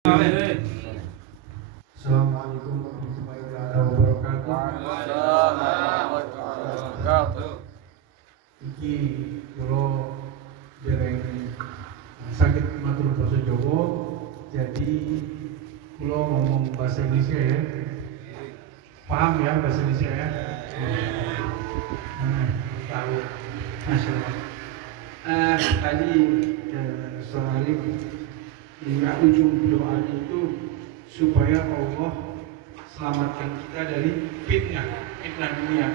Assalamualaikum warahmatullahi wabarakatuh. Iki kula dereng sakit matur basa Jawa, jadi kula ngomong bahasa Indonesia ya. Paham ya bahasa Indonesia ya? Tahu. Masya Allah. Tadi soalnya di ujung doa itu supaya Allah selamatkan kita dari fitnah dunia.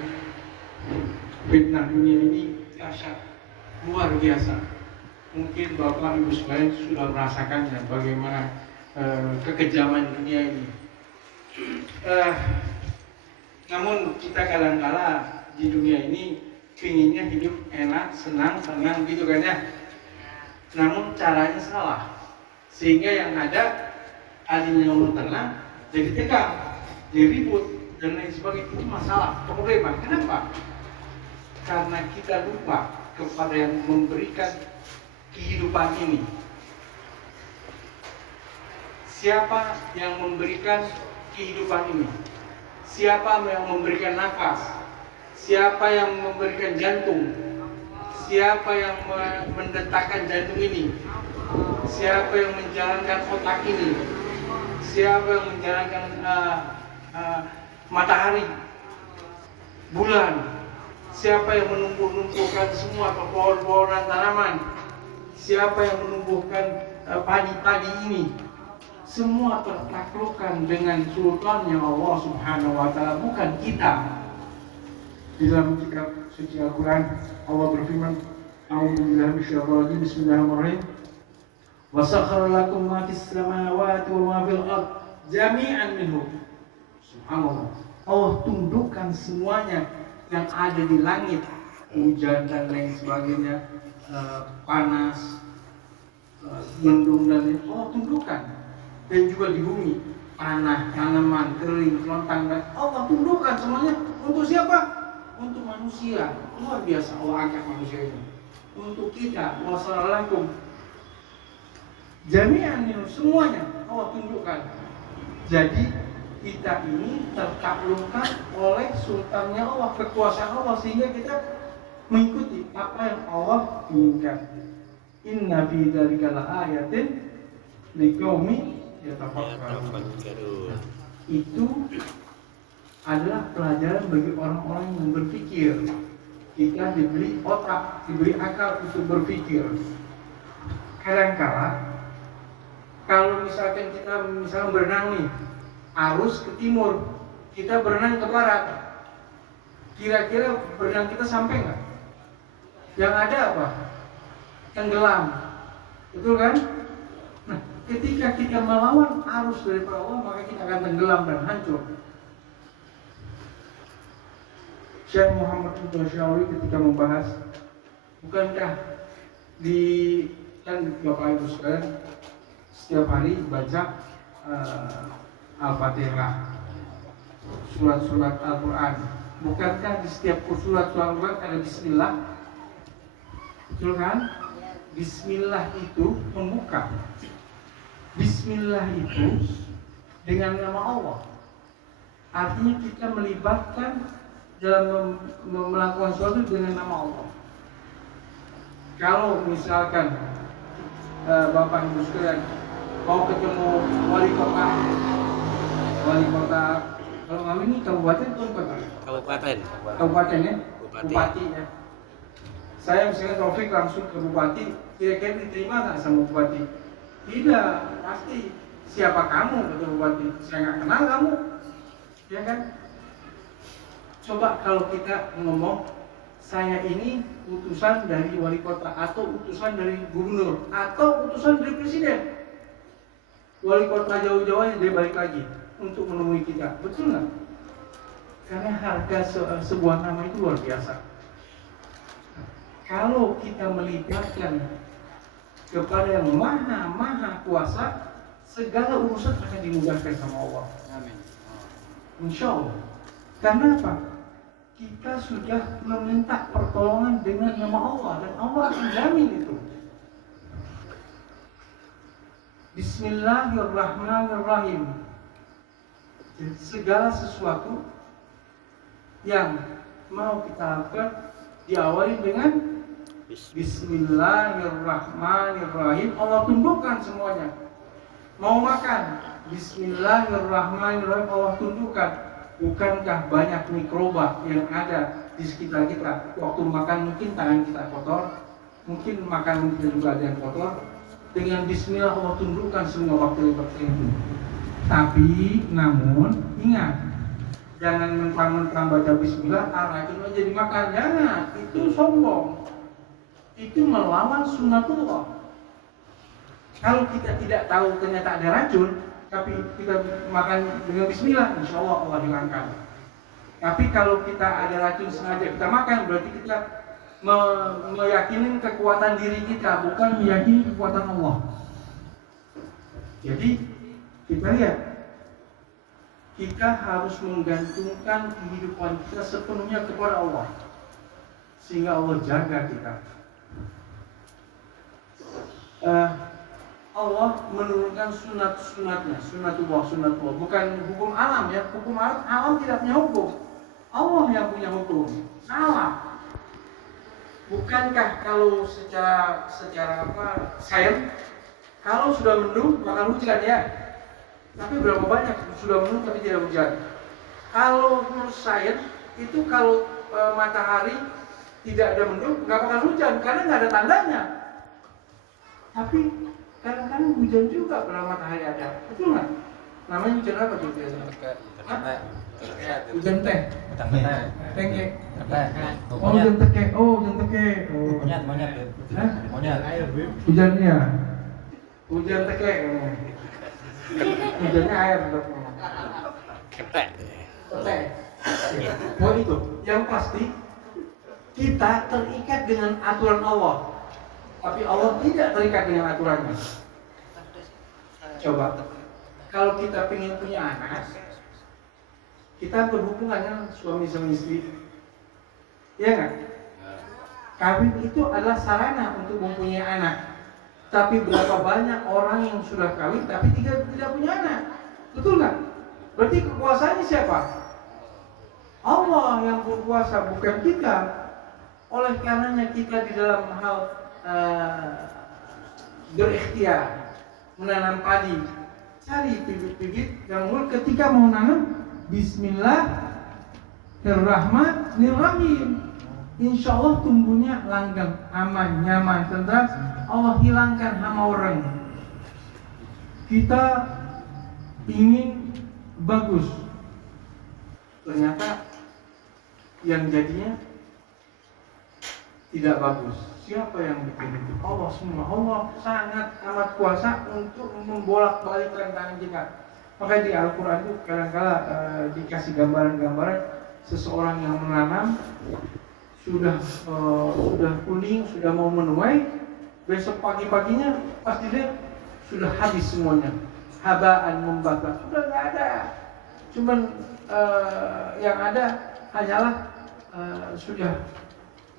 Fitnah dunia ini dahsyat, luar biasa. Mungkin Bapak Ibu sekalian sudah merasakannya bagaimana kekejaman dunia ini. Namun kita kadang-kala di dunia ini pinginnya hidup enak, senang gitu kan ya. Namun caranya salah, sehingga yang ada adinya ngomong tenang jadi tegang, jadi ribut dan lain sebagainya. Itu masalah, problema. Kenapa? Karena kita lupa kepada yang memberikan kehidupan ini. Siapa yang memberikan kehidupan ini? Siapa yang memberikan nafas? Siapa yang memberikan jantung? Siapa yang mendetakkan jantung ini? Siapa yang menjalankan otak ini? Siapa yang menjalankan matahari, bulan? Siapa yang menumbuhkan semua pohon-pohonan tanaman? Siapa yang menumbuhkan padi-padi ini? Semua tertaklukkan dengan sultannya Allah Subhanahu wa Ta'ala, bukan kita. Di dalam kitab suci Al-Quran, Allah berfirman, A'udzubillahi minasyaitonir rajim, Bismillahirrahmanirrahim. Wa sakhkhara lakum ma fis samawati wa ma fil ard jami'an minhu. Subhanallah. Allah tundukkan semuanya yang ada di langit, hujan dan lain sebagainya, panas, mendung dan lain. Allah tundukkan. Dan juga di bumi, tanah, tanaman, kering, kelontang, dan Allah tundukkan semuanya untuk siapa? Untuk manusia. Luar biasa Allah angkat manusia ini untuk kita. Wassalamualaikum jami'an minhu, semuanya Allah tundukkan. Jadi kita ini tertaklukkan oleh sultannya Allah, kekuasaan Allah, sehingga kita mengikuti apa yang Allah inginkan. Inna fi dzalika laayatin liqaumin yatafakkarun. Itu adalah pelajaran bagi orang-orang yang berpikir. Kita diberi otak, diberi akal untuk berpikir. Kadang-kala kalau misalkan kita berenang nih, arus ke timur, kita berenang ke barat, kira-kira berenang kita sampai nggak? Yang ada apa? Tenggelam, betul kan? Nah, ketika kita melawan arus dari Allah, maka kita akan tenggelam dan hancur. Syekh Muhammad Al-Basyawi ketika membahas, bukankah kan Bapak Ibu sekalian setiap hari baca Al-Fatihah, surat-surat Al-Quran. Bukankah di setiap surat-surat Al-Quran ada Bismillah? Betul kan? Bismillah itu membuka. Bismillah itu dengan nama Allah. Artinya kita melibatkan dalam melakukan sesuatu dengan nama Allah. Kalau misalkan Bapak Ibu sekalian mau ketemu wali kota, kalau kami ini kabupaten atau kota? Kabupaten ya, bupati ya. Saya misalnya Taufik langsung ke bupati, kira-kira diterima nggak sama bupati? Tidak, pasti. Siapa kamu kata bupati? Saya nggak kenal kamu, ya kan? Coba kalau kita ngomong, saya ini utusan dari wali kota, atau utusan dari gubernur, atau utusan dari presiden. Wali kota jauh-jauhnya dia balik lagi untuk menemui kita, betul nggak? Karena harga sebuah nama itu luar biasa. Kalau kita melibatkan kepada yang maha kuasa, segala urusan akan dimudahkan sama Allah. Amin. Insya Allah. Karena apa? Kita sudah meminta pertolongan dengan nama Allah, dan Allah akan jamin itu. Bismillahirrahmanirrahim. Jadi segala sesuatu yang mau kita lakukan diawali dengan Bismillahirrahmanirrahim. Allah tundukkan semuanya. Mau makan, Bismillahirrahmanirrahim, Allah tundukkan. Bukankah banyak mikroba yang ada di sekitar kita? Waktu makan mungkin tangan kita kotor, mungkin makan kita juga ada yang kotor. Dengan Bismillah Allah tundukkan semua bakteri-bakteri itu. Tapi, namun ingat, jangan mentang-mentang baca Bismillah, racun aja dimakan. Jangan, itu sombong. Itu melawan sunnatullah. Kalau kita tidak tahu ternyata ada racun, tapi kita makan dengan Bismillah, insya Allah Allah hilangkan. Tapi kalau kita ada racun sengaja kita makan, berarti kita meyakini kekuatan diri kita, bukan meyakini kekuatan Allah. Jadi kita lihat, kita harus menggantungkan kehidupan kita sepenuhnya kepada Allah, sehingga Allah jaga kita. Allah menurunkan sunat-sunatnya, sunatullah, bukan hukum alam ya. Hukum alam tidak punya hukum, Allah yang punya hukum. Salah. Bukankah kalau secara sains, kalau sudah mendung maka hujan ya? Tapi berapa banyak sudah mendung tapi tidak hujan? Kalau menurut sains itu kalau matahari tidak ada mendung nggak bakal hujan karena nggak ada tandanya. Tapi kadang-kadang hujan juga kalau matahari ada, betul nggak? Namanya hujan apa tuh biasanya? Hujan teh. Tengke. Oh, hujan teke. Monyet. Hujannya. Hujan teke. Hujannya air Teh. Oh itu. Yang pasti kita terikat dengan aturan Allah. Tapi Allah tidak terikat dengan aturannya. Coba, kalau kita ingin punya anak, kita berhubungan dengan suami sama istri, ya nggak? Kawin itu adalah sarana untuk mempunyai anak. Tapi berapa banyak orang yang sudah kawin tapi tidak punya anak, betul nggak? Berarti kekuasaannya siapa? Allah yang berkuasa, bukan kita. Oleh karenanya kita di dalam hal berikhtiar menanam padi, cari bibit-bibit yang mulai ketika mau nanam Bismillahirrahmanirrahim. Insya Allah tumbuhnya langgeng, aman, nyaman, tentram. Allah hilangkan hama orang. Kita ingin bagus, ternyata yang jadinya tidak bagus. Siapa yang bikin itu? Allah semua. Allah sangat amat kuasa untuk membolak-balikkan tangan kita. Makanya di Al-Quran itu kadang-kala dikasih gambaran-gambaran seseorang yang menanam sudah kuning, sudah mau menuai, besok pagi-paginya pas dilihat sudah habis semuanya, habaan membakar, sudah nggak ada. Cuman yang ada hanyalah sudah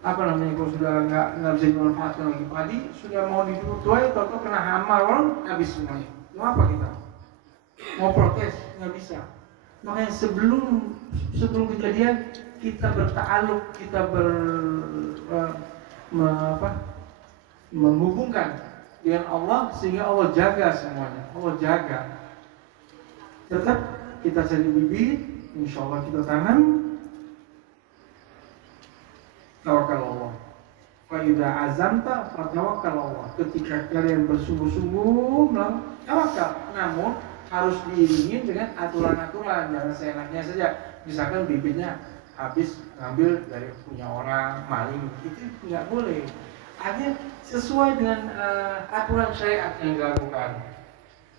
kalau sudah nggak bisa dimanfaatkan lagi padi, sudah mau dituai, atau kena hama orang, habis semuanya. Mau apa kita? Mau protes nggak bisa. Makanya sebelum kejadian kita berta'aluk, kita menghubungkan dengan Allah sehingga Allah jaga semuanya. Allah jaga. Tetap kita cari bibit, insya Allah kita tanam. Tawakal Allah. Fa idza azamta fatawakkal Allah. Ketika kalian bersungguh-sungguh tawakal, namun harus diiringi dengan aturan-aturan, jangan seenaknya saja. Misalkan bibitnya habis ngambil dari punya orang, maling, itu nggak boleh. Artinya sesuai dengan aturan syariat yang dilakukan.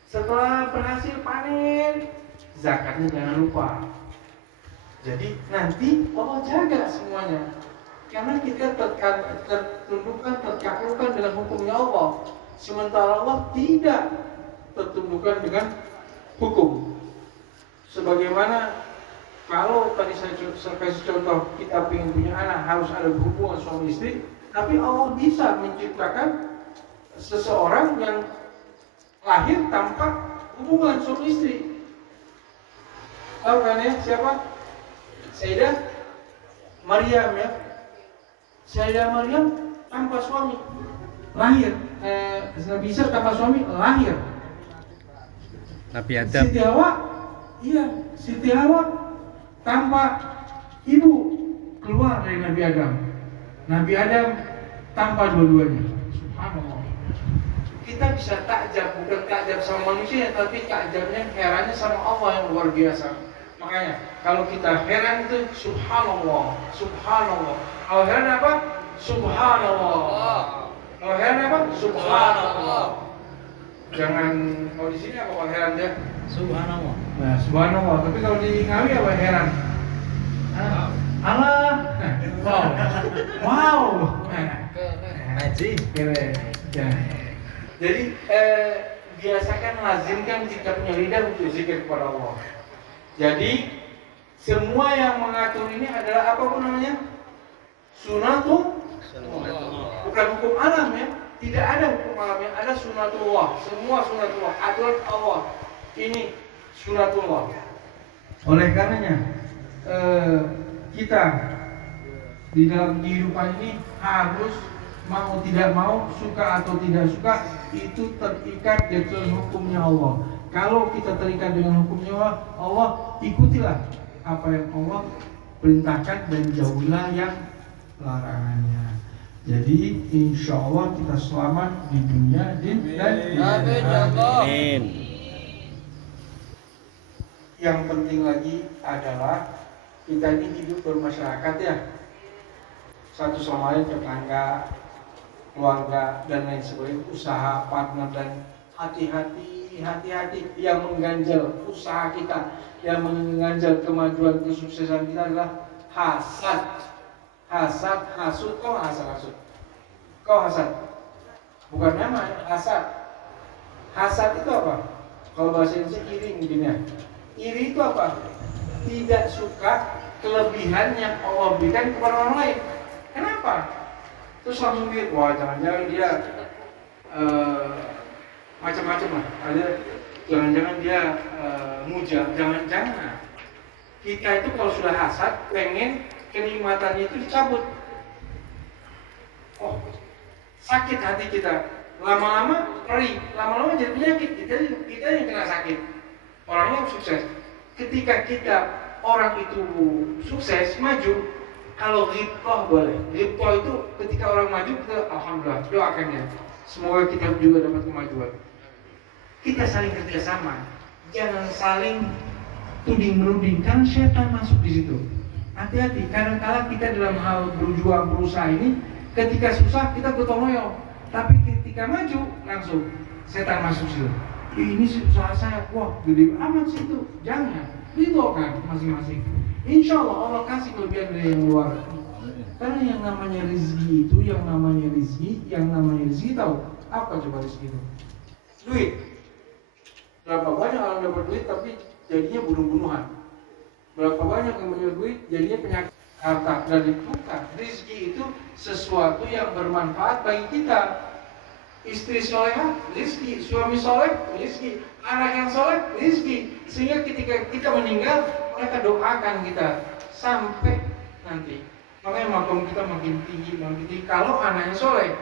Setelah berhasil panen, zakatnya jangan lupa. Jadi nanti Allah jaga semuanya. Karena kita tertundukkan, tercakupan dengan hukumnya Allah. Sementara Allah tidak tertundukkan dengan hukum. Sebagaimana kalau tadi saya kasih contoh, kita ingin punya anak harus ada hubungan suami istri, tapi Allah bisa menciptakan seseorang yang lahir tanpa hubungan suami istri. Tahu kan ya siapa? Sayyidah Maryam ya. Sayyidah Maryam tanpa suami lahir. Nabi Isa tanpa suami lahir. Nabi Adam. Siti Hawa, iya, Siti Hawa tanpa ibu keluar dari Nabi Adam. Nabi Adam tanpa dua-duanya. Subhanallah. Kita bisa takjab, bukan takjab sama manusia, tapi takjabnya, herannya sama Allah yang luar biasa. Makanya kalau kita heran itu subhanallah, subhanallah. Kalau heran apa? Subhanallah. Kalau heran apa? Subhanallah. Jangan kalau di sini apa kalau heran dia? Subhanallah. Nah, subhanallah. Tapi kalau di Ngawi apa heran? Allah. Wow. Wow. Magic. Keren. Ya. Jadi biasakan lazimkan jika punya lidah untuk zikir kepada Allah. Jadi semua yang mengatur ini adalah apa pun namanya? Sunnatullah. Bukan hukum alam ya. Tidak ada hukum alam, yang ada sunnatullah. Semua sunnatullah, aturan Allah. Ini sunnatullah. Oleh karenanya kita di dalam kehidupan ini harus mau tidak mau, suka atau tidak suka, itu terikat dengan hukumnya Allah. Kalau kita terikat dengan hukumnya Allah, ikutilah apa yang Allah perintahkan dan jauhilah yang larangannya. Jadi insya Allah kita selamat di dunia dan di akhirat. Amin. Yang penting lagi adalah kita ini hidup bermasyarakat ya, satu sama lain, tetangga, keluarga dan lain sebagainya, usaha, partner, dan hati-hati yang mengganjal usaha kita, yang mengganjal kemajuan kesuksesan kita adalah hasad, hasud. Kau hasad, bukan nama hasad. Hasad itu apa? Kalau bahasa Indonesia iri mungkin ya. Iri itu apa? Tidak suka kelebihan yang Allah berikan kepada orang lain. Kenapa? Terus langsung dia, wah jangan-jangan dia macam-macam lah. Ada jangan-jangan dia muja, jangan-jangan. Kita itu kalau sudah hasad, pengen kenikmatannya itu dicabut. Oh, sakit hati kita. Lama-lama perih, lama-lama jadi penyakit. Kita yang kena sakit. Orangnya sukses. Ketika kita orang itu sukses, maju, kalau ghibthah boleh. Ghibthah itu ketika orang maju, kita alhamdulillah doakan ya. Semoga kita juga dapat kemajuan. Kita saling kerjasama, jangan saling tuding menuding, karena setan masuk di situ. Hati-hati, kadang-kala kita dalam hal berjuang berusaha ini, ketika susah kita gotong royong, tapi ketika maju langsung setan masuk situ. Ini usaha saya, wah gede amat sih itu, jangan ridhokan masing-masing. Insya Allah Allah kasih kelebihan dari yang luar. Karena yang namanya rezeki itu, yang namanya rezeki tahu apa coba rezeki itu? Duit. Berapa banyak orang dapat duit tapi jadinya bunuh-bunuhan. Berapa banyak yang punya duit jadinya penyakit harta. Dan itu bukan. Rezeki itu sesuatu yang bermanfaat bagi kita. Istri solehah, rezeki. Suami soleh, rezeki. Anak yang soleh, rezeki. Sehingga ketika kita meninggal, mereka doakan kita sampai nanti. Makanya makom kita makin tinggi. Kalau anaknya soleh.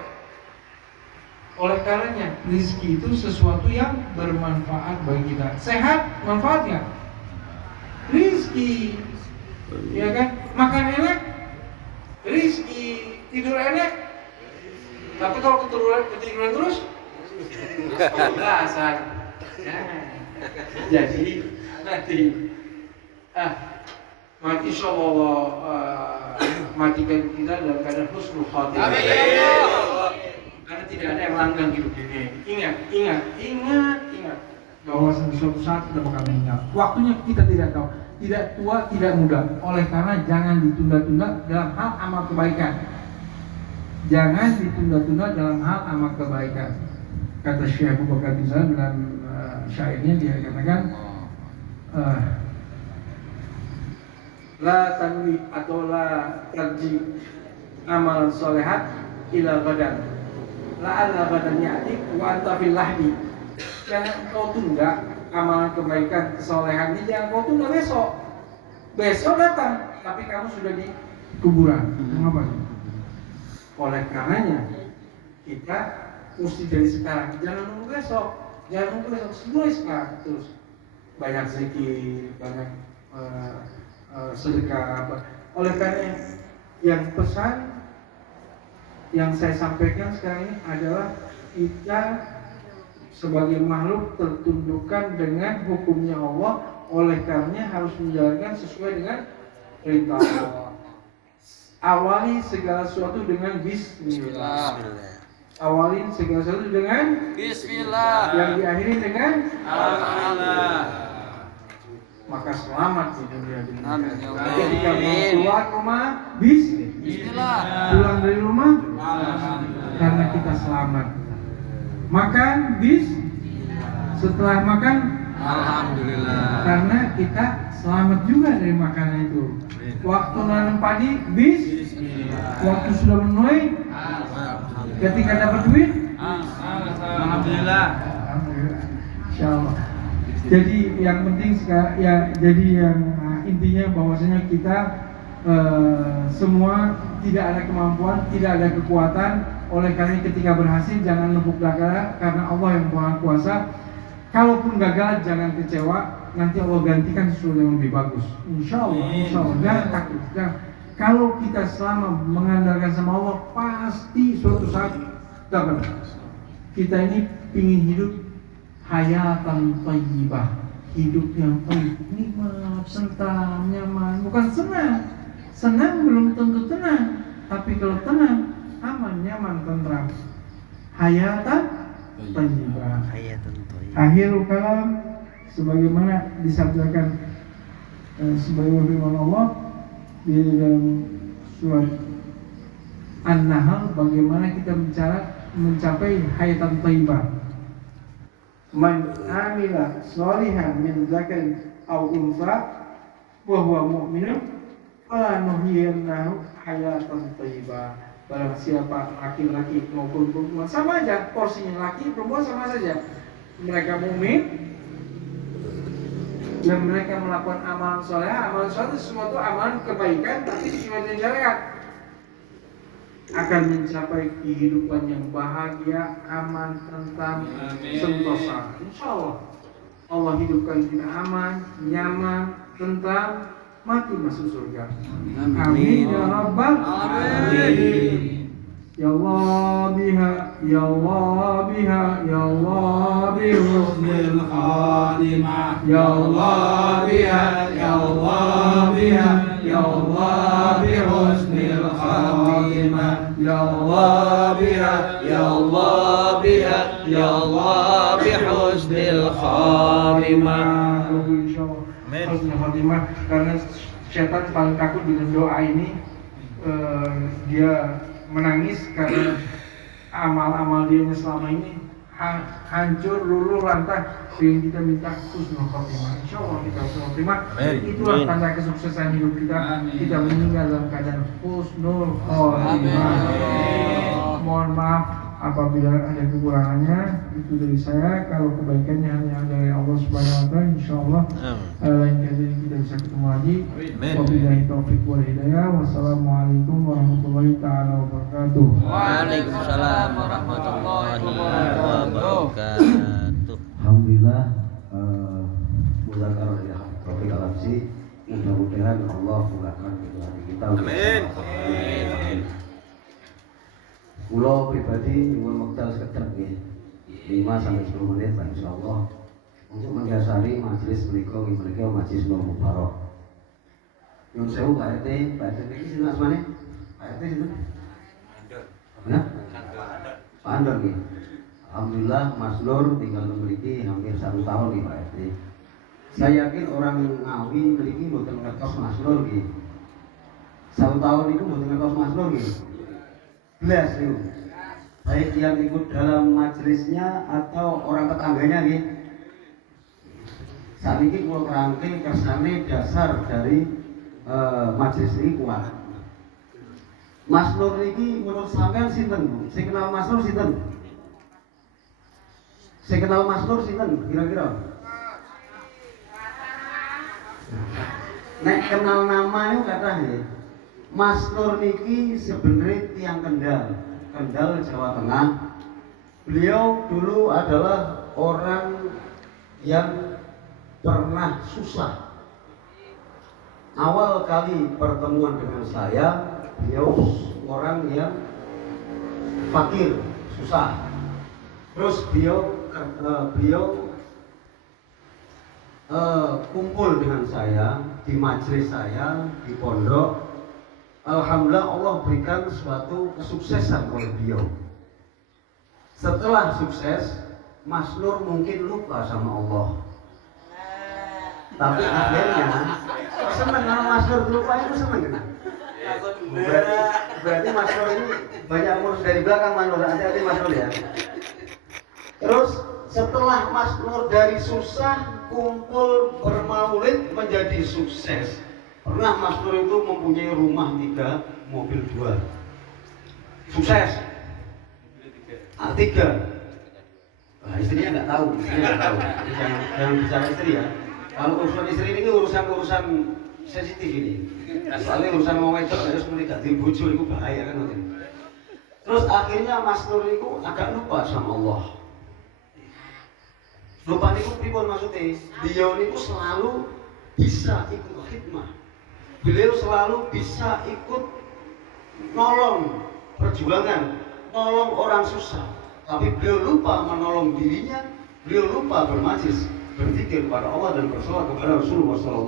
Oleh karenanya, rezeki itu sesuatu yang bermanfaat bagi kita. Sehat, manfaatnya. Rezeki, ya kan? Makan enak, rezeki. Tidur enak. Tapi kalau ketiduran terus, kebelasan. Jadi nanti, mati insyaallah matikan kita dalam keadaan husnul khatimah. Karena tidak ada yang langgeng hidup ini. Ingat bahwa suatu saat kita bakal meninggal. Waktunya kita tidak tahu. Tidak tua, tidak muda. Oleh karena jangan ditunda-tunda dalam hal amal kebaikan. Jangan ditunda-tunda dalam hal amal kebaikan. Kata Syekh Abu Bakar bin Salam dalam syairnya, dia katakan la tanwi atau la tarji amalan solehat ila badan la'alla badan ya'tik wa anta fil lahdi. jangan kau tunda amalan kebaikan, kesolehan ini jangan kau tunda besok. Besok datang, tapi kamu sudah di kuburan. Mengapa? Oleh karenanya kita mesti dari sekarang, jangan nunggu besok, mulai sekarang terus banyak zikir, banyak sedekah. Oleh karena yang pesan yang saya sampaikan sekarang ini adalah kita sebagai makhluk tertundukkan dengan hukumnya Allah, oleh karenanya harus menjalankan sesuai dengan perintah Allah. Awali segala sesuatu dengan Bismillah. Awalin segala sesuatu dengan Bismillah. yang diakhiri dengan Alhamdulillah. maka selamat di dunia dunia. Amin. Ketika mau keluar rumah, Bismillah. pulang dari rumah, karena kita selamat. Makan, setelah makan, Alhamdulillah. karena kita selamat juga dari makanan itu. Waktu nanam padi, waktu sudah menuai, ketika dapat duit, Alhamdulillah. Insyaallah. Jadi yang penting intinya bahwasanya kita semua tidak ada kemampuan, tidak ada kekuatan. Oleh karena ketika berhasil jangan nepuk dada, karena Allah yang Maha Kuasa. Kalaupun gagal jangan kecewa, nanti Allah gantikan sesuatu yang lebih bagus. Insyaallah. Jangan takut. Kalau kita selama mengandalkan sama Allah, pasti suatu saat dapat. Kita ini ingin hidup hayatan thayyibah, hidup yang nikmat, tentram, nyaman, bukan senang. Senang belum tentu tenang, tapi kalau tenang, aman, nyaman, tentram. Hayatan thayyibah. Akhirul kalam sebagaimana disabdakan sebagai firman Allah di dalam surat An-Nahl, bagaimana kita mencapai hayatan thayyibah. Man amila sholihan min zakarin aw unsa wa huwa mu'minun falanuhyiyannahu hayatan thayyibah. Barang siapa laki-laki maupun perempuan sama aja, porsinya laki perempuan sama saja. Mereka mukmin dan mereka melakukan amalan soleh. Amalan soleh itu sesuatu amalan kebaikan, tapi sesuai dengan syariat, akan mencapai kehidupan yang bahagia, aman, tentram, sentosa. Insyaallah Allah hidupkan kita aman, nyaman, tentram, mati masuk surga. Amin ya rabbal alamin. Ya Allah biha, ya Allah biha, ya Allah bi husnil khatimah. Ya Allah biha, ya Allah biha, ya Allah bi husnil khatimah. Ya Allah biha, ya Allah biha, ya Allah bi husnil khatimah. Insyaallah husnul khatimah, karena setan paling takut dengan doa ini. Dia menangis karena amal-amal dia selama ini hancur, luluh lantah. Yang kita minta husnul khotimah. Insyaallah kita husnul khotimah. Itulah tanda kesuksesan hidup kita. Kita meninggal dalam keadaan husnul khotimah. Mohon maaf apabila ada kekurangannya. Itu dari saya. Kalau kebaikannya hanya dari Allah Subhanahu wa taala, insyaallah lain kali kita bisa ketemu lagi. Wabillahi taufiq wal hidayah. Wassalamualaikum warahmatullahi taala wabarakatuh. Waalaikumsalam warahmatullahi wabarakatuh. Alhamdulillah, muzakarah ya Taufik Al-Habsyi, mudah-mudahan Allah mengangkat hati kita. Amin. Kula pribadi nyuwun wekdal sekedhap nggih 5 sampai 10 menit insyaallah untuk menghiasari majelis menika nggih majelis Nur Mubarak. Nyuwun sewu Pak RT iki sinten asmane? Pak RT sinten? Andor. Pak Andor nggih. Alhamdulillah Mas Nur tinggal memiliki hampir 1 tahun nih Pak RT. Saya yakin orang Ngawi memiliki mboten ngertos Mas Nur nggih. 1 tahun itu mboten ngertos Mas Nur nggih. Belas itu, baik yang ikut dalam majelisnya atau orang tetangganya nih. Saat ini kalau kerangke kersane dasar dari majelis ini kuat. Mas Nur ini menurut sampean sinten? Saya kenal Mas Nur sinten? Saya kenal Mas Nur sinten kira-kira? Nek kenal nama itu katanya Mas Nur niki sebenarnya tiang Kendal Jawa Tengah. Beliau dulu adalah orang yang pernah susah. Awal kali pertemuan dengan saya, beliau orang yang fakir, susah. Terus beliau kumpul dengan saya di majelis saya di pondok. Alhamdulillah Allah berikan suatu kesuksesan oleh beliau. Setelah sukses, Mas Nur mungkin lupa sama Allah. Tapi akhirnya seneng kalau Mas Nur lupa itu seneng kan? Berarti Mas Nur ini banyak ngurus dari belakang Mas Nur. Hati-hati Mas Nur ya. Terus setelah Mas Nur dari susah kumpul bermaulid menjadi sukses. Pernah Mas Nur itu mempunyai rumah 3, mobil 2. Sukses. 3. Nah, istrinya nggak tahu. Jangan bicara istri ya. Kalau urusan istri ini urusan sensitif ini. Soalnya urusan mau wedok harus mendekati bojo itu bahaya kan nanti. Terus akhirnya Mas Nur itu agak lupa sama Allah. Lupa niku pripun maksudnya? Beliau niku selalu bisa ikut khidmah. Beliau selalu bisa ikut nolong perjuangan, nolong orang susah. Tapi beliau lupa menolong dirinya, beliau lupa bermajlis, berzikir kepada Allah dan bersolawat kepada Rasulullah SAW.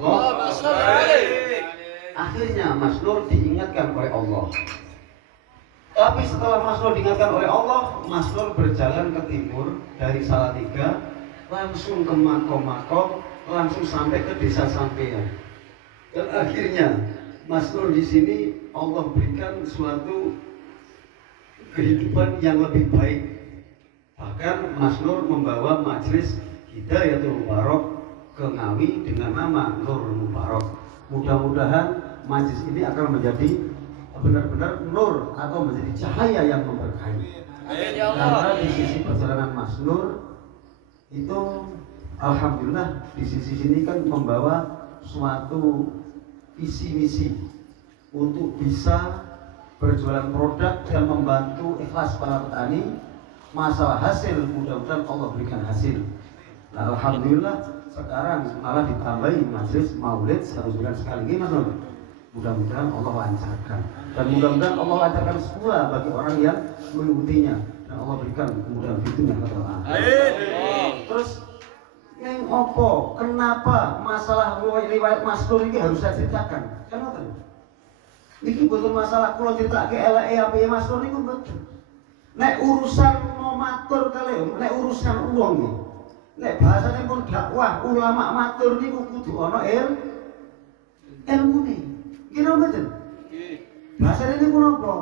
Akhirnya Mas Nur diingatkan oleh Allah. Tapi setelah Mas Nur diingatkan oleh Allah, Mas Nur berjalan ke timur dari Salatiga, langsung ke makom-makom, langsung sampai ke desa sampean. Dan akhirnya Mas Nur di sini Allah berikan suatu kehidupan yang lebih baik. Bahkan Mas Nur membawa majelis Hidayatul Mubarak ke Ngawi dengan nama Nur Mubarak. Mudah-mudahan majelis ini akan menjadi benar-benar nur atau menjadi cahaya yang memberkahi. Karena di sisi perjalanan Mas Nur itu alhamdulillah di sisi sini kan membawa suatu visi misi untuk bisa berjualan produk dan membantu ikhlas para petani. Masalah hasil mudah-mudahan Allah berikan hasil. Nah, alhamdulillah sekarang malah ditambahi majelis maulid 1 bulan sekali Mas Nur. Mudah-mudahan Allah lancarkan dan mudah-mudahan Allah lancarkan semua bagi orang yang mengikutinya dan Allah berikan kemudahan fitnah kata Allah. Terus neng opo kenapa masalah riwayat Mas Nur ini harus saya ceritakan? Kenapa? Ini betul masalah kalau cerita ke LE apa ya Mas Nur itu betul. Nek urusan mau matur kali, nek urusan uang nih, nek bahasanya pun dakwah ulama matur nih kudu ono ilmu nih. Kira betul. Bahasanya ini pun apa?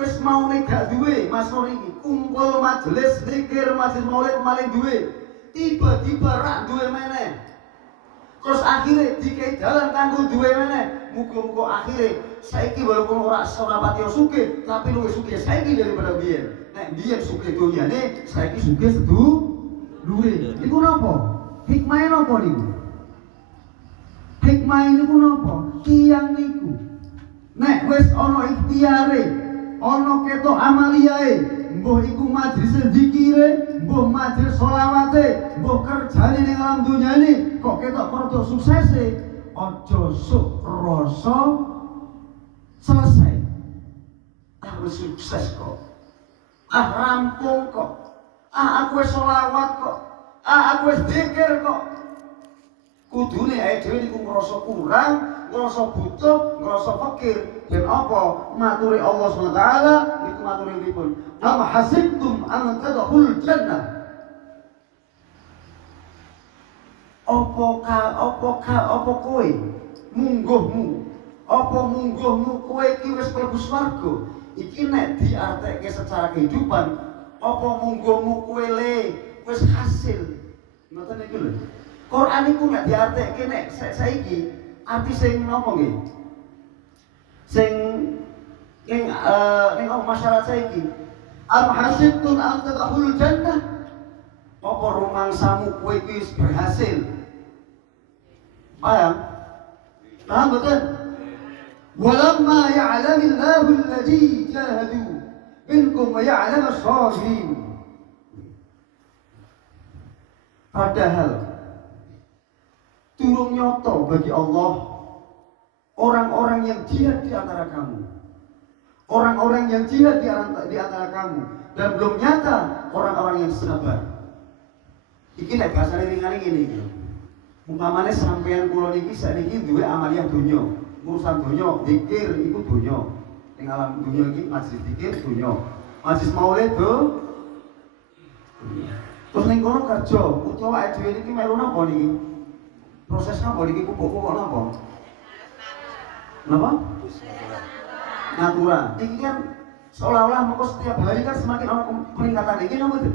Wis mau nih gak duwe Mas Nur ini kumpul majelis zikir majelis maulid maling duwe. Tiba-tiba rak duwe meneh. Terus akhirnya dikai jalan kanggo duwe meneh. Muga-muga akhirnya saiki walaupun ora pati sugih, tapi luwih sugih saiki daripada biyen. Nek biyen sugih donyane, saiki sugih sedulure. Iku napa? Hikmahe napa niku? Hikmahe niku napa? Tiyang niku nek wis ana ikhtiare, ana ketok amaliyae, mbuh iku majelis zikire, mbuh majelis sholawate, mbuh kerjane ning alam dunyane, kok ketok rada suksese, aja sok rasa selesai. Wis sukses kok. Rampung kok. Aku wis sholawat kok. Aku wis zikir kok. Kudune awake dhewe niku ngrasa kurang, ngrasa butuh, ngrasa fakir. Dan apa? Maturi Allah SWT niku maturi pripun? Am hasibtum an tadkhulul jannah. Apa kowe mungguhmu kowe iki wis mlebu swarga? Iki nek diartekke secara kehidupan, apa mungguhmu kowe wis hasil? Ngoten iki lho. Quran iku nek diartekke nek saiki arti sing napa nggih? Sing ning masyarakat saiki. Am hasibtum an tadkhulul jannah? apa rumangsamu kowe iki wis berhasil. Paham? Paham betul? Walamma ya'lamillahu alladhi jahadu minkum wa ya'lam as-sabirin. Padahal turun nyoto bagi Allah orang-orang yang jihad di antara kamu, orang-orang yang jihad di antara kamu, dan belum nyata orang-orang yang sabar. Iki nek bahasane ringane ngene iki. Umpamane sampeyan kula niki sakniki duwe amaliyah donya, urusan donya, zikir iku donya. Ning alam donya iki majelis zikir donya. Majelis maulid do. Terus ning kono kerja, utawa awake dhewe niki melu napa niki? Proses napa niki pupuk-pupuk napa? Napa? Natura. Iki kan seolah-olah mengko setiap hari kan semakin ana peningkatan iki napa mboten?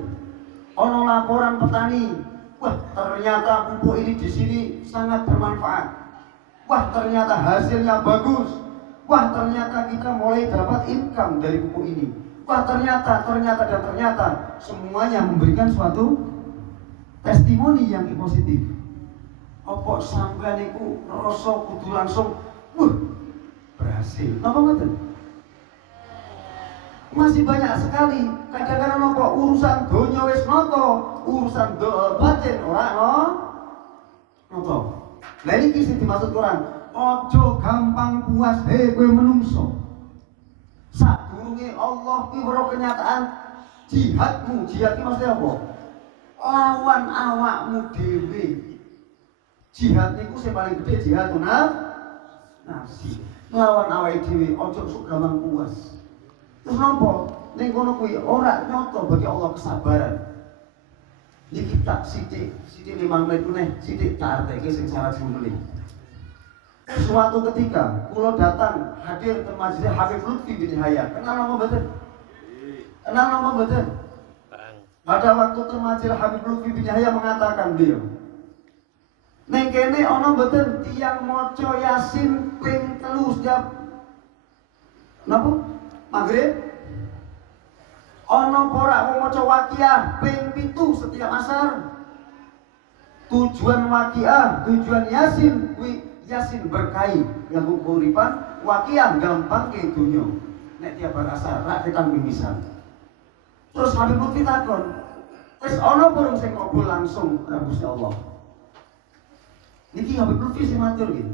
Ana laporan petani, wah ternyata pupuk ini di sini sangat bermanfaat. Wah ternyata hasilnya bagus. Wah ternyata kita mulai dapat income dari pupuk ini. Wah ternyata semuanya memberikan suatu testimoni yang positif. Apa sampean niku ngrasa kudu langsung berhasil. Napa ngoten? Masih banyak sekali. Kadang-kadang napa urusan donya wis nata, urusan batin ora nata. Lah iki sing dimaksud Quran, ojo gampang puas kowe menungso. Sadurunge Allah ki weruh kenyataan jihadmu, jihad ki maksudnya apa? Lawan awakmu dhewe. Jihad niku sing paling gede jihadun nafsi. Lawan awake dhewe, ojo sok gampang puas. Terus napa? Ning kono kuwi ora nyoto bagi Allah kesabaran. Niki tak sithik 5 menit meneh, sithik tak arteke sing syarat jumlah. Suatu ketika kula datang hadir ke majelis Habib Lutfi bin Hayat. Kenal nama mboten? Kenal nama mboten? Pada waktu ke majelis Habib Lutfi bin Hayat mengatakan beliau, ning kene ana mboten tiyang maca Yasin ping 3 setiap napa? Maghrib. Ana ora wong maca Waqiah ping 7 setiap asar. Tujuan Waqiah, tujuan Yasin kuwi Yasin berkahi yang kuripan, Waqiah gampang ke dunya. Nek tiap asar rak tekan pinggisan. Terus Habib Lutfi takon, wis ana burung sing kabul langsung Gusti Allah. Niki Habib Lutfi sing matur nggih.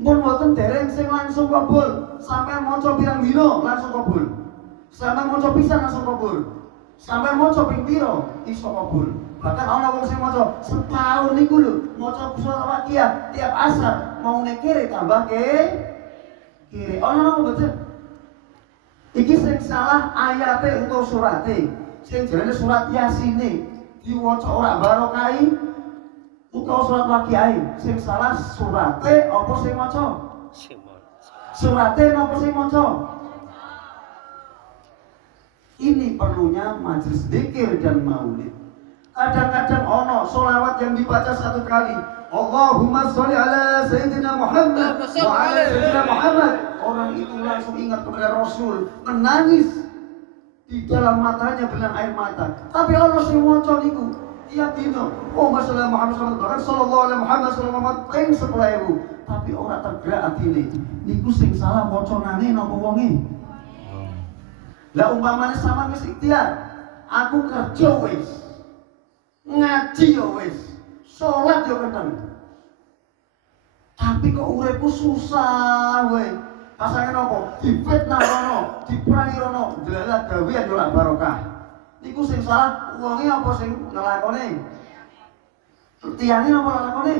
Mun mboten dereng sing langsung kabul, sampean maca pirang dina langsung kabul. Sampean maca pisan langsung kabul. Sampean maca ping pira iso kabul. Bahkan ana wong sing maca setahun niku lho, maca surat Waqiah tiap asar mau kiri tambah kiri. Ana napa mboten? Iki sing salah ayate utawa surate. Sing jenenge surat Yasine diwaca ora barokai utawa surat Waqiah. Sing salah surate apa sing maca? Surate napa sing maca? Ini perlunya majelis zikir dan maulid. Kadang-kadang ono sholawat yang dibaca satu kali, Allahumma sholli ala Sayyidina Muhammad wa ala Sayyidina Muhammad. Orang itu langsung ingat kepada Rasul, menangis di dalam matanya belang air mata. Tapi ono sing maca niku tiap dino, Allahumma sholli ala Muhammad bahkan sallallahu alaihi Muhammad sallallahu alaihi ping 10.000. Tapi ora tergerak atine. Niku sing salah wacanane napa wonge? Lah umpamane sama wis ikhtiar, aku kerja wis, ngaji ya wis, sholat ya kadang. Tapi kok uripku susah wae. Pasange napa? Difitnah rono, diperangi rono, delalah gawean yo ora barokah. Niku sing salah wonge apa sing nglakone? Tiyange napa nglakone?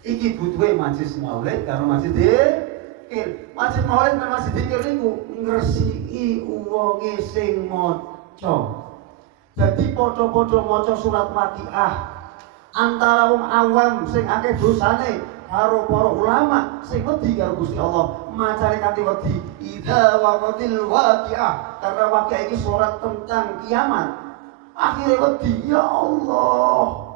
Iki butuhe majelis maulid karo majelis zikir. Majelis maulid karo majelis zikir niku ngresiki wonge sing maca. Dadi padha-padha maca surat Waqiah. Antara wong awam sing akeh dosane karo para ulama sing wedi karo Gusti Allah. Macane kanthi wedi idza waqatil waqiah. Karena Waqiah iki surat tentang kiamat. Akhire wedi ya Allah.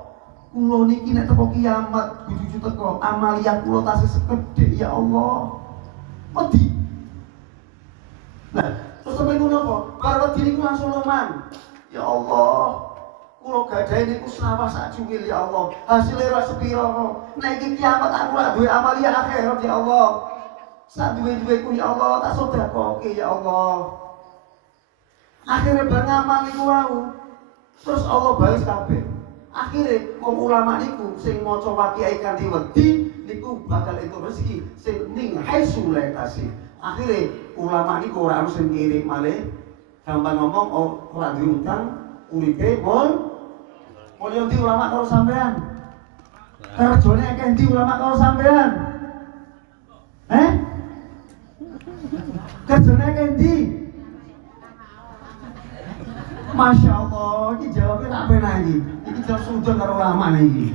Kula niki nek teko kiamat kudu teko amaliyah kula tasih sekedhik ya Allah. Wedi. Nah, Terus sampai ngono apa? Bar wedi niku langsung loman. Ya Allah, kula gadahi niku sawah sak cukil ya Allah. Hasilnya ora sepiro kok. Nek iki kiamat aku ora duwe amalia akhirat ya Allah. Sak duwe-duweku ya Allah tak sedekahke ya Allah. Akhirnya bar ngamal niku wau. Terus Allah balas kabeh. Akhirnya wong ulama niku sing maca waqiah kanthi wedi niku bakal entuk rezeki sing ning haitsu la tasih. Akhirnya ulama niku ora harus ngirim malih. Gampang ngomong ora diutang uripe mul yang di ulama karo sampean. Kerjane akeh di ulama karo sampean. Kerjane akeh di. Masya Allah, ini jawabnya tak pernah ini. Ini jawab sujud karo ulama iki.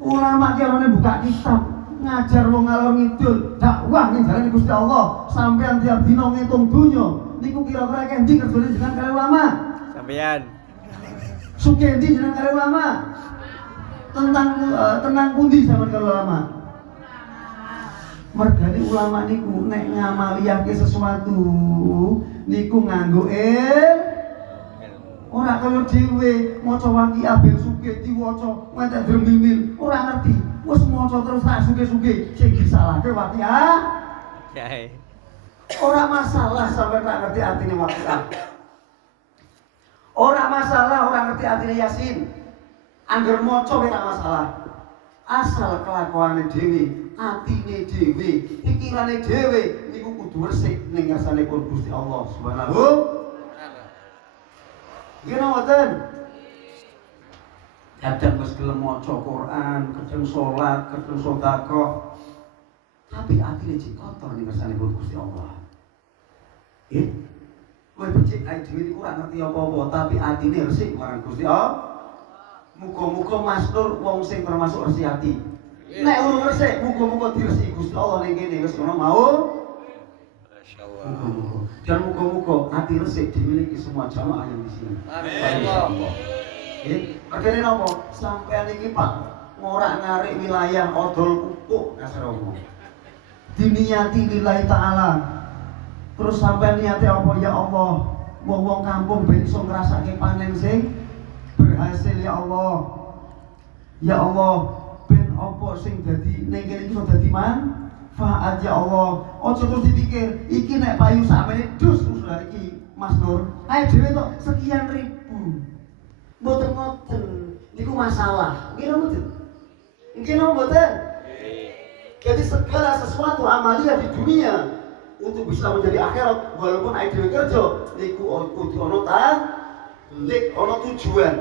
Ulama ki orane buka kitab, ngajar wong ngalor ngidul, dakwah ning dalane Gusti Allah, sampean tiap dina ngitung donya. Niku kira-kira akeh ndi kerjane jenengan karo ulama? Sampean. Sugih ndi jenengan karo ulama? Tenang pundi sampean karo ulama? Mergane ulama niku nek ngamaliyake sesuatu niku nganggo ora kaya dhewe maca waqiah ben sugih diwaca ngantek dremimil ora ngerti wis maca terus tak sugih-sugih sing disalahke waqiah ora masalah sampe tak ngerti artine waqiah ora masalah ora ngerti artine yasin angger maca ora masalah asal kelakuane dhewe atine dhewe pikirane dhewe niku kudu resik ning ngarsanipun Gusti Allah Subhanahu. Gino ngoten. Kadang wis gelem maca Quran, kadang salat, kadang sedekah. Tapi atine cek kotor ning ngarsanipun Gusti Allah. Nggih. Kowe becik ae dhewe niku ora ngerti apa-apa, tapi atine resik marang Gusti Allah. Muga-muga Mas Nur wong sing termasuk resik ati. Nek urung resik, muga-muga diresiki Gusti Allah ning kene wis ngono mau. Muga-muga. Dan muga-muga hati resik dimiliki semua jamaah yang di sini. Amin. Makanya nopo sampean iki Pak ngorak ngarik wilayah odol pupuk kasromo. Diniati lillahi ta'ala. Terus sampean niate apa ya Allah? Wong-wong kampung ben iso ngrasake panen sing berhasil ya Allah. Ya Allah, ben apa sing dadi ning kene iso dadi manfaat ya Allah. Ojo terus dipikir iki nek payu sakmene dus usul iki Mas Nur. Ayo dhewe tok sekian ribu. Mboten ngoten. Niku masalah. Nggih mboten. Nggih mboten. Jadi segala sesuatu amalia di dunia untuk bisa menjadi akhirat walaupun ayo dhewe kerja niku kudu ana ono tujuan.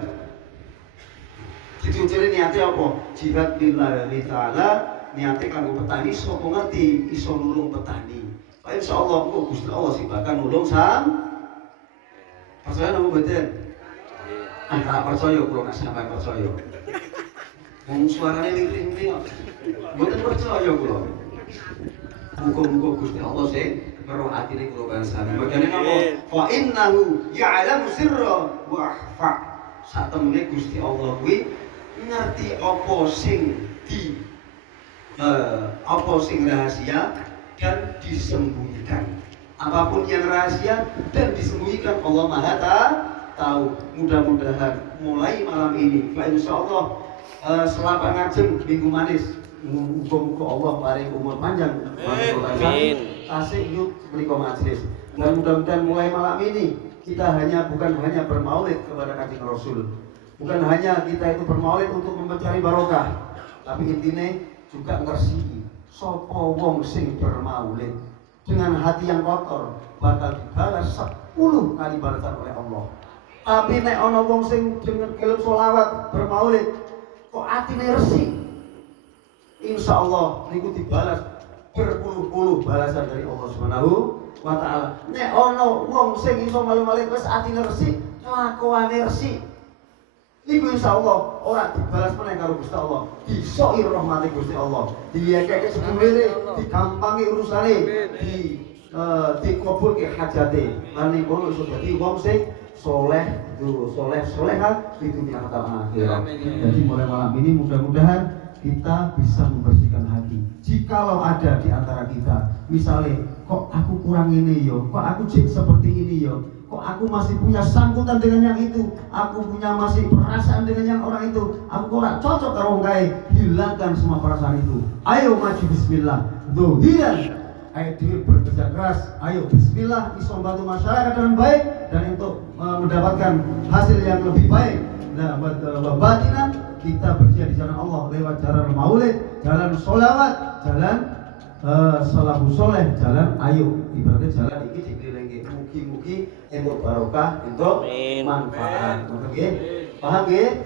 Tujuane niate apa? Jihad lillahi ta'ala. Niate kanggo petani sapa ngerti iso nulung petani. Pak insyaallah kok Gusti Allah sing bakal nulung percaya napa mboten? Tak percaya kula nek sampeyan percaya. Wong suarane ling-ling kok. Mboten percaya kula. Muga-muga Gusti Allah sing weruh atine kula bangsane. Makane napa? Fa innahu ya'lamu sirra wa akhfa. Satemene Gusti Allah kuwi ngerti apa sing rahasia dan disembunyikan. Apapun yang rahasia dan disembunyikan Allah Maha tahu. Mudah-mudahan mulai malam ini, insyaallah selama ngajeng minggu manis, muga-muga Allah paring umur panjang. Amin. Tasik yuk menika majelis. Dan mudah-mudahan mulai malam ini kita bukan hanya bermaulid kepada Kanjeng Rasul. Bukan hanya kita itu bermaulid untuk mencari barokah, tapi intinya juga ngersi sapa wong sing bermaulid dengan hati yang kotor bakal dibalas 10 kali balasan oleh Allah. Tapi nek ana wong sing dengan kelem selawat bermaulid kok atine resik, insyaallah niku dibalas berpuluh-puluh balasan dari Allah Subhanahu wa taala. Nek ana wong sing iso malu-malu wis atine resik, kelakuane resik, niku insyaallah ora dibalas meneh karo Gusti Allah. Disoki rahmate Gusti Allah. Diyekeke sepulire, digampangi urusane, dikabulke hajate. Lan niku iso dadi wong sing soleh solehah di dunia akhirat. Jadi mulai malam ini mudah-mudahan kita bisa membersihkan hati. Jikalau ada di antara kita Misalnya, kok aku kurang ini yo, kok aku seperti ini yo, kok aku masih punya sangkutan dengan yang itu, aku punya masih perasaan dengan yang orang itu, aku kurang cocok karo kae. Hilangkan semua perasaan itu. Ayo maju bismillah. Dohiran. Ayo bekerja keras. Ayo bismillah, bisa membantu masyarakat dengan baik dan untuk mendapatkan hasil yang lebih baik. Nah, batinan kita berjihad di jalan Allah lewat jalan maulid, jalan sholawat, jalan salafus soleh, jalan ayo ibaratnya jalan ini dikelilingi mugi-mugi untuk barokah, untuk manfaat. Oke, paham nggih?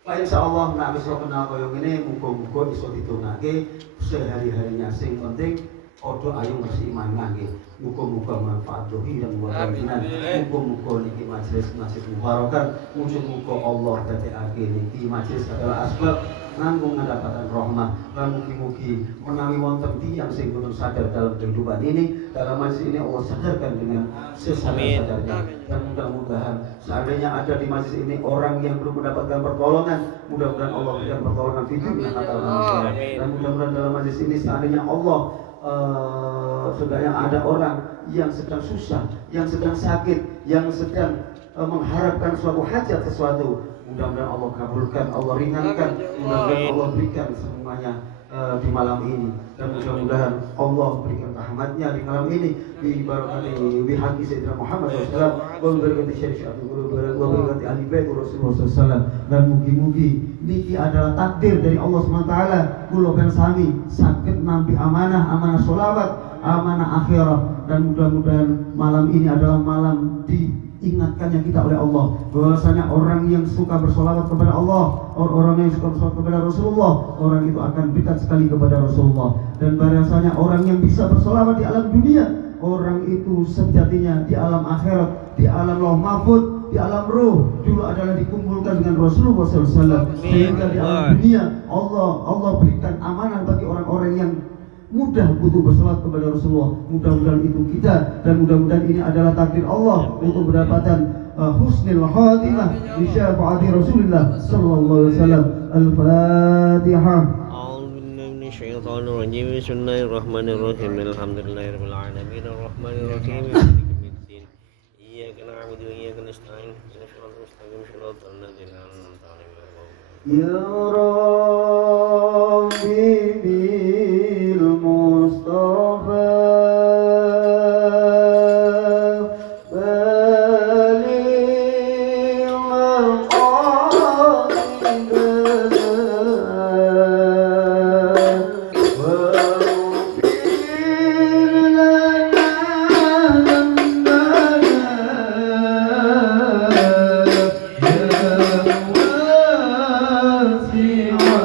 Pak insyaallah nek wis kenal koyo ngene muga-muga iso ditungake sehari-harinya. Sing penting odo ayo ngerti iman nggih. Muga-muga manfaat dohi dan wabarinan. Muga-muga niki majelis mubarakah. Muga-muga Allah dadekake niki majelis adalah asbab nanggung mendapatkan rahmat. Lan mugi-mugi menawi wonten tiyang sing boten sadar dalam kehidupan ini, dalam majelis ini Allah sadarkan dengan sesadar-sadarnya. Dan mudah-mudahan seandainya ada di majelis ini orang yang belum mendapatkan pertolongan, mudah-mudahan Allah berikan pertolongan di dunia atau akhirat. Dan mudah-mudahan dalam majelis ini seandainya Allah sedang ada orang yang sedang susah, yang sedang sakit, yang sedang mengharapkan suatu hajat sesuatu, mudah-mudahan Allah kabulkan, Allah ringankan, mudah-mudahan Allah berikan semuanya di malam ini. Dan mudah-mudahan Allah berikan rahmatnya di malam ini bi barakati bi haqqi sayyidina Muhammad SAW wa barakati syariat wa barakati ahli bait Rasulullah SAW. Dan mugi-mugi niki adalah takdir dari Allah SWT. Kula ben sami saged nampi amanah sholawat, amanah akhirat. Dan mudah-mudahan malam ini adalah malam diingatkannya kita oleh Allah bahwasanya orang yang suka bersolawat kepada Allah, orang yang suka bersolawat kepada Rasulullah, orang itu akan dekat sekali kepada Rasulullah. Dan bahwasanya orang yang bisa bersolawat di alam dunia, orang itu sejatinya di alam akhirat, di alam lauh mahfud, di alam ruh dulu adalah dikumpulkan dengan Rasulullah SAW. Sehingga di alam dunia Allah berikan amanah bagi orang-orang yang mudah butuh bersolat kepada Rasulullah. Mudah-mudahan itu kita, dan mudah-mudahan ini adalah takdir Allah untuk mendapatkan husnul khatimah bi syafaati Rasulullah sallallahu alaihi wasallam. Al-Fatihah. A'udzubillahi Bismillahirrahmanirrahim. Alhamdulillahirabbil alamin arrahmanir rahim maliki yaumiddin. Iyyaka na'budu wa iyyaka nasta'in. Ihdinas siratal mustaqim siratal ladzina an'amta 'alaihim. Ya Rabbi bil Mustafa Yeah.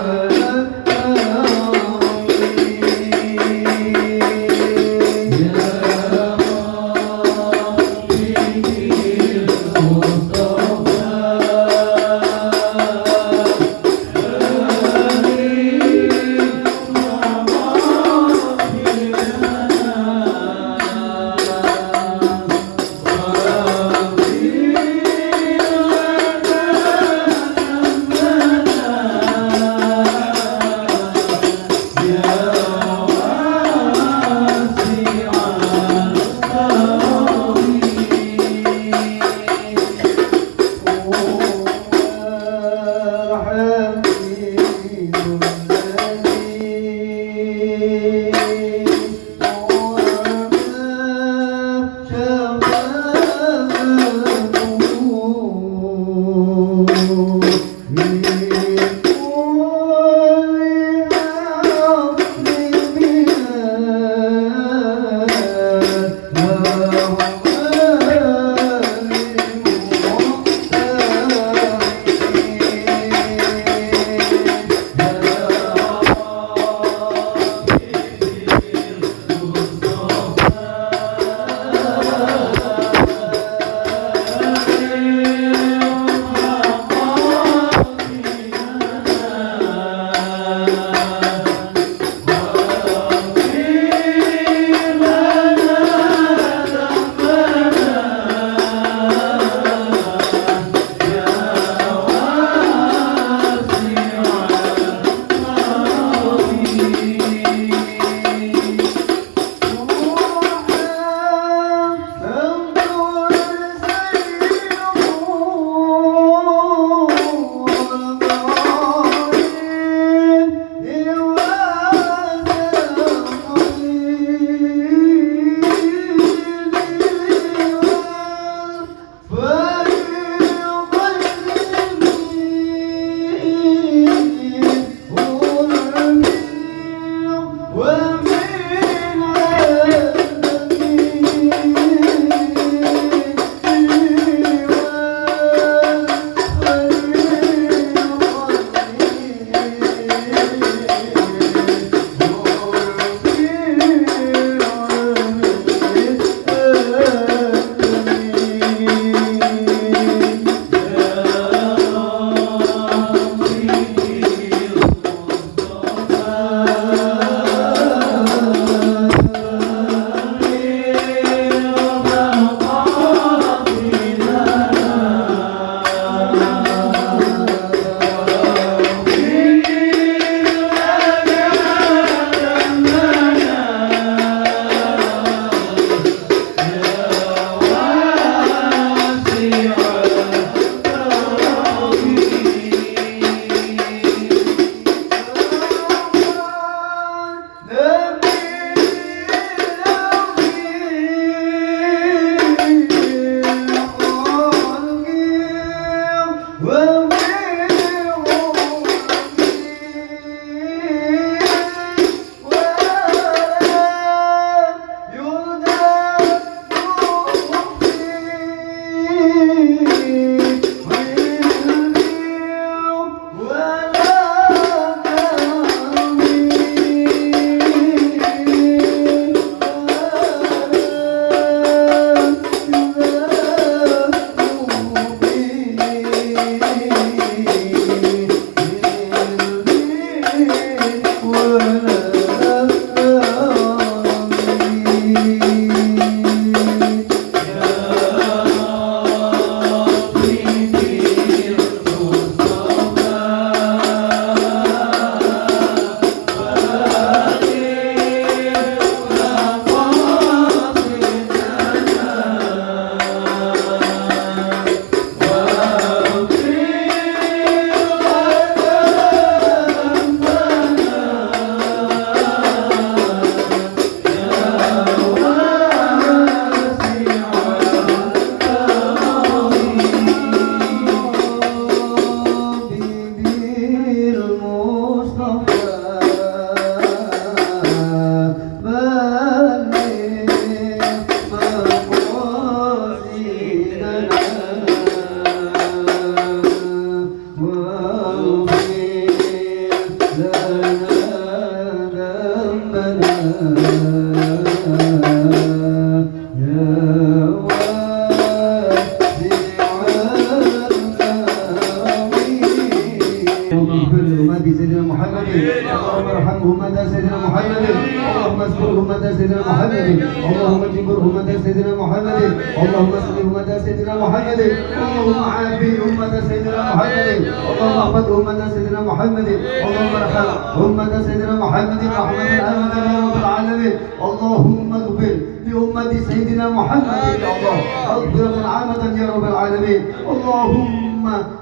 اللهم اجبر أمة سيدنا محمد اللهم اصلح أمة سيدنا محمد اللهم عافي أمة سيدنا محمد اللهم احفظ أمة سيدنا محمد اللهم ارحم أمة سيدنا محمد رحمة عامة يا رب العالمين اللهم اغفر لأمة سيدنا محمد يا الله مغفرة عامة يا رب العالمين اللهم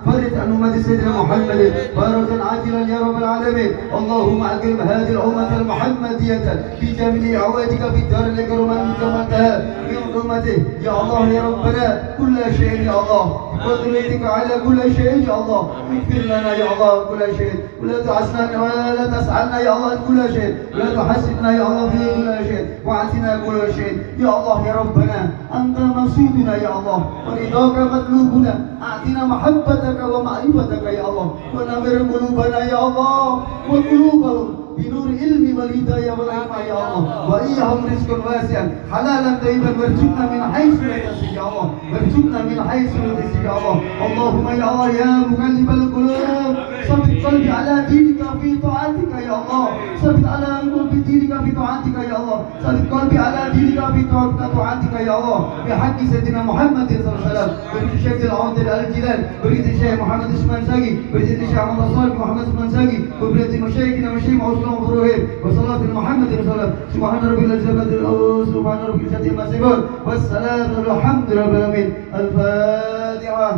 فرج عن أمة سيدنا محمد فرجا عاجلا يا رب العالمين اللهم أكرم هذه الأمة المحمدية في جميع أوقاتك في الدار الكريم من جمعتها من أمته يا الله يا ربنا كل شيء يا الله قدرتك على كل شيء يا الله اغفر لنا يا الله كل شيء ولا تعسنا ولا تسعلنا يا الله كل شيء ولا تحسبنا يا الله في كل شيء واعطنا كل شيء يا الله يا ربنا أنت مقصودنا يا الله ورضاك مطلوبنا أعطنا محبتك ومعرفتك يا الله ونمر قلوبنا يا الله وقلوبهم بنور العلم والهداية والعلم يا الله وإياهم رزقا واسعا حلالا طيبا وارزقنا من حيث لا تحتسب يا الله وارزقنا من حيث لا تحتسب يا الله اللهم يا الله يا مقلب القلوب ثبت قلبي على دينك في طاعتك يا الله ثبت على قلبي دينك في طاعتك يا الله ثبت قلبي على دينك في طاعتك يا الله بحق سيدنا محمد صلى الله عليه وسلم بريد الشيخ العود الجلال بريد الشيخ محمد اسمان ساقي بريد الشيخ محمد صالح محمد اسمان ساقي وبريد مشايخنا مشايخ عثمان بروهيم وصلاة محمد صلى الله عليه وسلم سبحان ربي العزة سبحان ربي العزة ما يصفون والسلام الحمد لله رب العالمين الفاتحة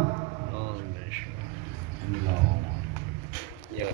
Ya.